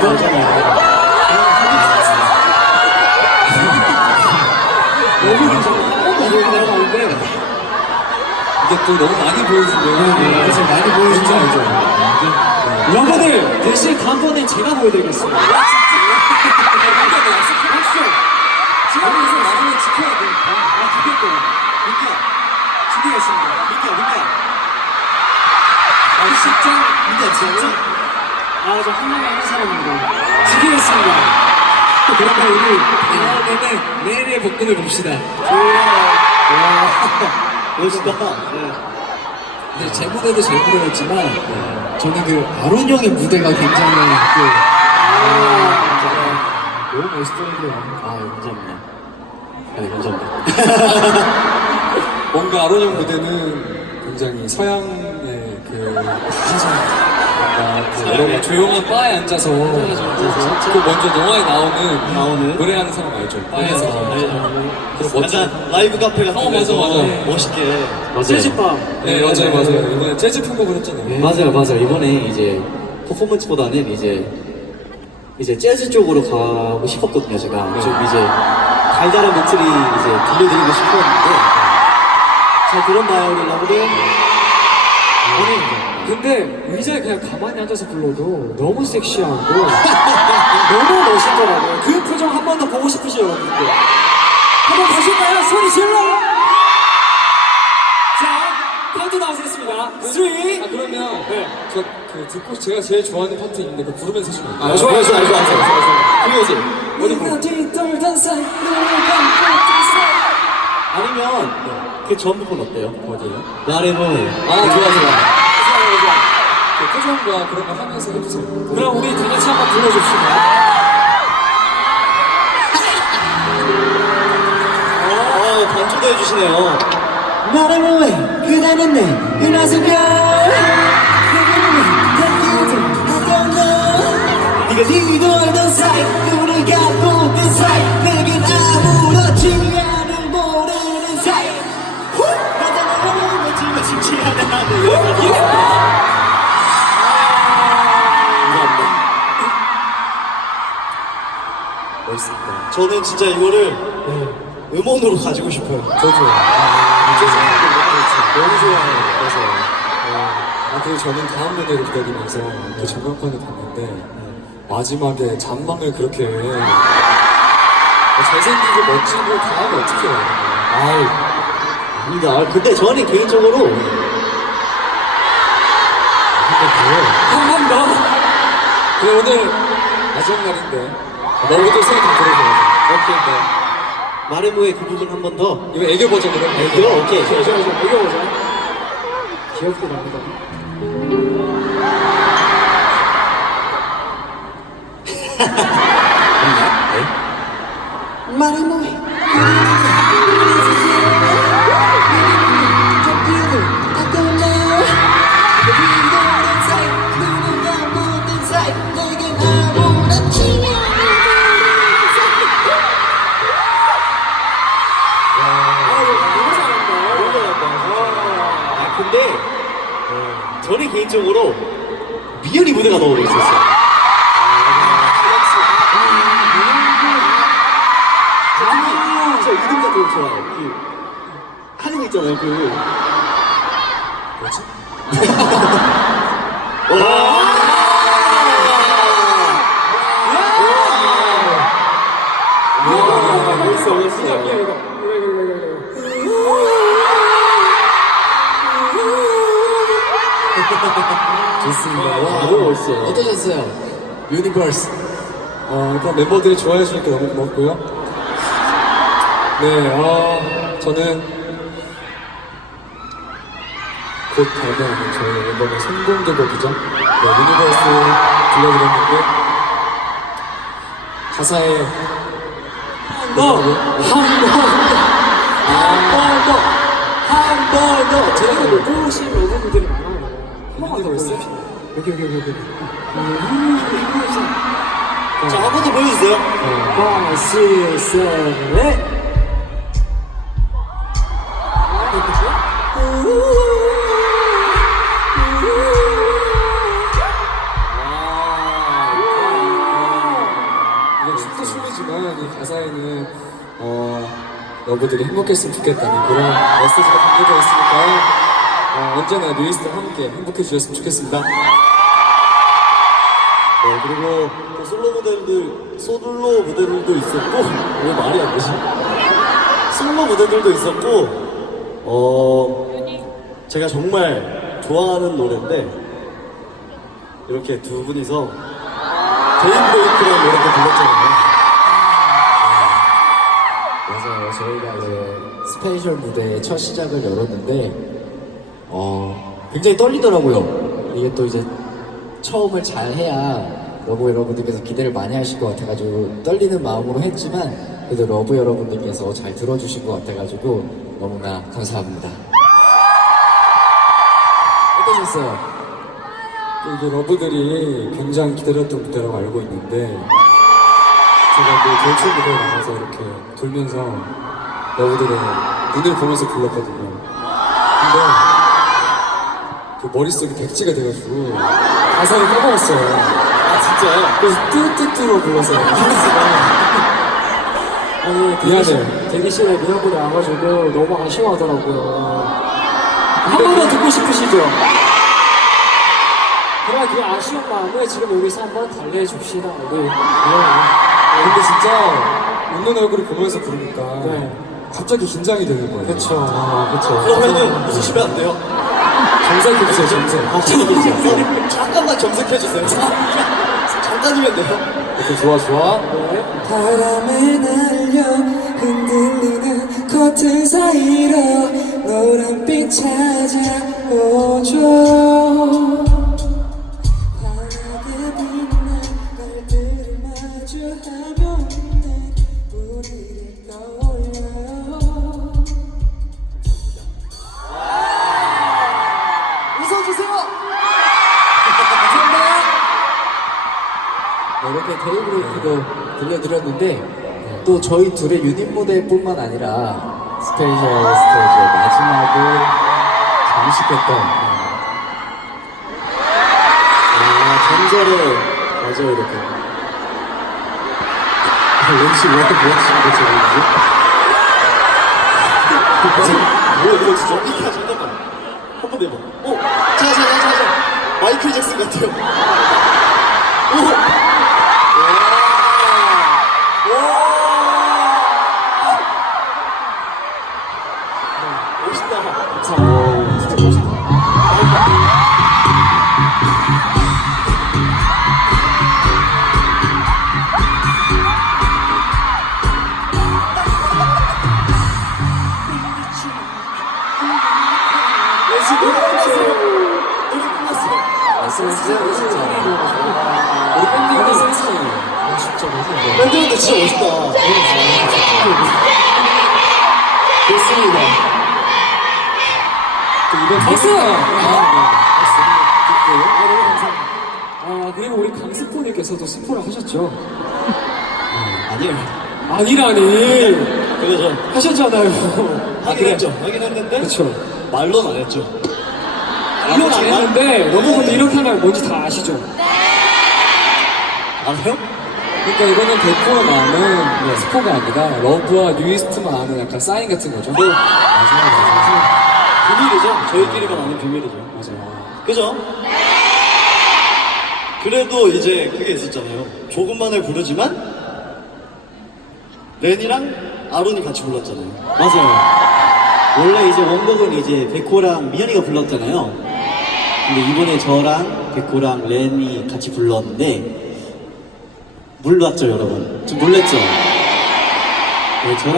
거 알잖아요. 너무 이게 또 너무 많이 보여주면 네, 그래서 많이 보여주죠. 알죠, 알죠. 여러분들 대신 다음번엔 제가 보여드리겠습니다. 제가 여기서 나중에 지켜야 돼. 아, 지킬 거야. 민기야, 준비했습니다. 민기야, 민기야. 아, 진짜? 민기야, 진짜? 아, 저 한명에 한 사람인데. 지키겠습니다. 그러면 우리 다음에는 내일의 복근을 봅시다. 와, 멋있다. 네. 근데 제 무대도 제 무대였지만 저는 그 아론 형의 무대가 굉장히 또 아, 너무 멋있던데요. 아, 감사합니다. 네, 감사합니다. 뭔가 아론 형 무대는 굉장히 서양의 그 뭔가 그 여러분 조용한 바에 앉아서 그 먼저 영화에 나오는 나오는? 노래하는 사람 알죠? 바에서 그런 멋진 약간 라이브 카페 같은 어, 데서 맞아, 맞아. 멋있게 재즈 밤. 네, 맞아요, 맞아요. 이번에 재즈 편곡을 했잖아요. 맞아요, 맞아요. 이번에 이제 퍼포먼스보다는 이제 이제 재즈 쪽으로 가고 싶었거든요, 제가. 좀 이제 달달한 목소리 이제 들려드리고 싶었는데 잘 들었나요? 아니, 근데 의자에 그냥 가만히 앉아서 불러도 너무 섹시하고 너무 멋있더라고요. 그 표정 한 번 더 보고 싶으시죠, 여러분들? 한번 보실까요? 소리 질러! 자, 카운트 나오겠습니다. 3, 아, 그러면 네. 저 그 듣고 제가 제일 좋아하는 파트 있는데 그 부르면서 해주면 안 돼요? 아, 좋아요, 좋아요, 좋아요, 좋아요, 좋아요. 그거지. 어디 보고? 뒤돌던 사이, 아니면 그 전 부분 어때요? 어디요? 나래모에. 아, 좋아, 좋아. 그 표정과 그런 거 하면서 해주세요. 그럼 우리 다 같이 한번 불러줍시다. 어 반주도 해주시네요 나래모에 그다는 내 은하수 별. 네가 뒤돌던 사이 우리가 보던 진짜 이거를 음원으로 가지고 싶어요 저도. 아, 너무 좋아요. 그래서. 어, 아, 그리고 저는 다음 무대를 기다리면서 그 전광판을 봤는데, 마지막에 잔망을 그렇게 어, 잘생기고 멋지고 다 하면 어떻게 해요? 아유 아니다 아, 근데 저는 개인적으로 한번 더. 그래, 오늘 마지막 날인데, 너희들 생각 들어줘야죠. 오케이 네. 마레모의 그 부분 한 번더 이거 애교 버전으로. 이거 오케이 저, 저, 저, 이거 보자. 귀엽게 나온다. 마레모 개인적으로 미연이 무대가 너무 멋있었어요 특히 저 이등가 되게 좋아요 그 하는 거 있잖아요 그 뭐지? 멋있어 멋있어 좋습니다. 와 너무 멋있어요 어떠셨어요? 유니버스. 어, 일단 멤버들이 좋아해 주니까 너무 고맙고요. 네, 어, 저는 곧 발매하는 저희 앨범의 성공개곡이죠. 네, 유니버스 들려드렸는데 가사에 너, 한 번, 한번 더, 한번 더. 제가 못 보신 여러분들이 많아요. 한번더 보여주세요. 여기 여기 여기 여기. 자, 한 번 더 보여주세요. 하나, 둘, 셋, 넷. 춤도 춤이지만 이 가사에는 어, 여러분들이 행복했으면 좋겠다는 그런 메시지가 담겨져 있으니까요. 어, 언제나 뉴이스트와 함께 행복해 주셨으면 좋겠습니다. 네, 그리고 또 솔로 무대들, 솔로 무대들도 있었고, 왜 말이 안 되지? 솔로 무대들도 있었고, 어, 제가 정말 좋아하는 노래인데, 이렇게 두 분이서 데인브레이크라는 노래도 불렀잖아요. 맞아요. 저희가 이제 스페셜 무대의 첫 시작을 열었는데, 어, 굉장히 떨리더라고요. 이게 또 이제 처음을 잘 해야 러브 여러분들께서 기대를 많이 하실 것 같아가지고 떨리는 마음으로 했지만, 그래도 러브 여러분들께서 잘 들어주신 것 같아가지고 너무나 감사합니다. 어떠셨어요? 또 이게 러브들이 굉장히 기다렸던 무대라고 알고 있는데 제가 그 돌출 무대에 나가서 이렇게 돌면서 러브들의 눈을 보면서 불렀거든요. 그 머릿속이 백지가 돼가지고 가사를 까먹었어요. 아, 진짜요? 그래서 뚜뚜뚜로 불렀어요. 아니 미안해요. 대기실에 미아분이 와가지고 너무 아쉬워하더라고요. 한번더 듣고 싶으시죠? 그래 그 아쉬운 마음을 지금 여기서 한번 달래해 줍시다. 우리 네. 아, 근데 진짜 웃는 얼굴을 보면서 부르니까 네. 갑자기 긴장이 되는 거예요. 그쵸, 아, 그쵸. 그러면은 웃으시면 안 돼요. 정색해주세요, 정색. 잠깐만 점색해주세요. 잠깐이면 돼요. 이렇게 좋아, 좋아. 바람에 날려 흔들리는 커튼 사이로 노란빛 찾아오죠 환하게 빛난 날들을 마주하면 네, 이렇게 데이브레이크도 들려드렸는데 또 저희 둘의 유닛 무대뿐만 아니라 스페셜 스테이지의 마지막을 장식했던 아, 전설의 맞아요, 이렇게. 렌치 왜, 뭐 하시는 거지? 뭐, 이거 진짜? 이게 잠깐만. 한번 해봐. 어, 자, 자, 자, 자, 자. 마이클 잭슨 같아요. 오! 와! 멋있다. 진짜 멋있다. 멋있네. 밴드도 진짜 멋있다. 좋습니다. 또 이번 박수! 아, 너무 감사합니다. 아, 그리고 우리 강스포님께서도 스포를 하셨죠? 아니에요. 아니라니! 그거죠. 하셨잖아요. 하긴 했죠. 하긴 했는데. 그쵸. 말로는 안 했죠. 물론 안 했는데, 여러분들 이렇게 하면 뭔지 다 아시죠? 알아요? 그러니까 이거는 백호의 마음은 스포가 아니라 러브와 뉴이스트만 아는 약간 사인 같은 거죠. 네. 비밀이죠. 저희끼리만 아는 비밀이죠. 맞아요. 그죠? 그래도 이제 그게 있었잖아요. 조금만을 부르지만 렌이랑 아론이 같이 불렀잖아요. 맞아요. 원래 이제 원곡은 이제 백호랑 미연이가 불렀잖아요. 근데 이번에 저랑 백호랑 렌이 같이 불렀는데 몰랐죠, 여러분? 좀 놀랬죠? 네, 저랑